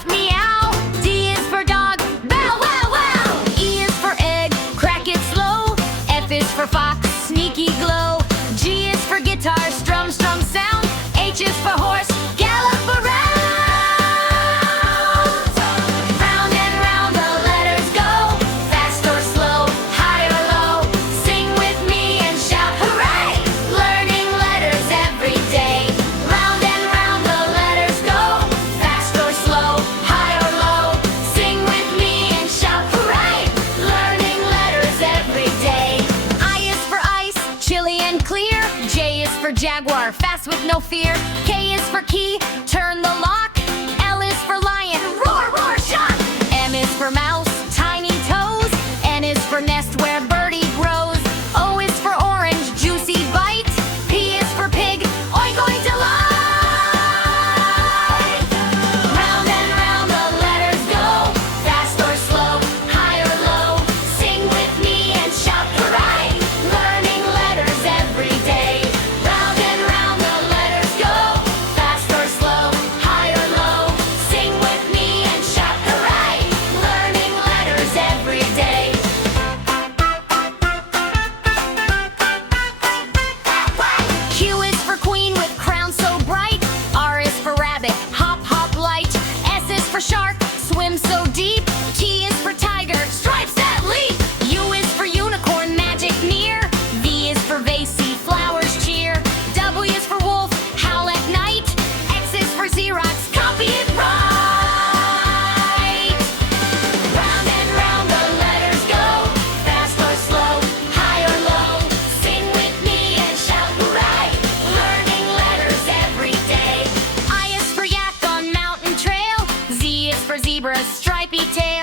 Ruff, meow. D is for dog, bow wow wow. E is for egg, crack it slow. F is for fox, sneaky glow. G is for guitar, strum strum sound. H is for horse, gallop around. Round and round the letters go, fast or slow, high or low. Sing with me and shout hooray, learning letters every day. Round and round the letters go, fast or slow, high or low. Sing with me and shout hooray, learning letters every day. I is for ice, chilly and clear. J is for jaguar, fast with no fear. K is for key, turn the lock. L is for lion, roar, roar, shock. M is for mouse, tiny toes. N is for nest where birdie grows. O is for orange, juicy bite. P is for pig, oink oink delight. Round and round the letters go, fast or slow, high or low. Sing with me and shout hooray, learning letters every day. Round and round the letters go, fast or slow, high or low. Sing with me and shout hooray, learning letters every day. Q is for queen with crown so bright. R is for rabbit, hop hop light. S is for shark, swim so deep. T is for tiger, stripes that leap. U is for unicorn, magic near. V is for vase, see flowers cheer. W is for wolf, howl at night. X is for Xerox, copy it right. Round and round the letters go, fast or slow, high or low. Sing with me and shout hooray, learning letters every day. I is for yak on mountain trail. Z is for zebra, stripy tail.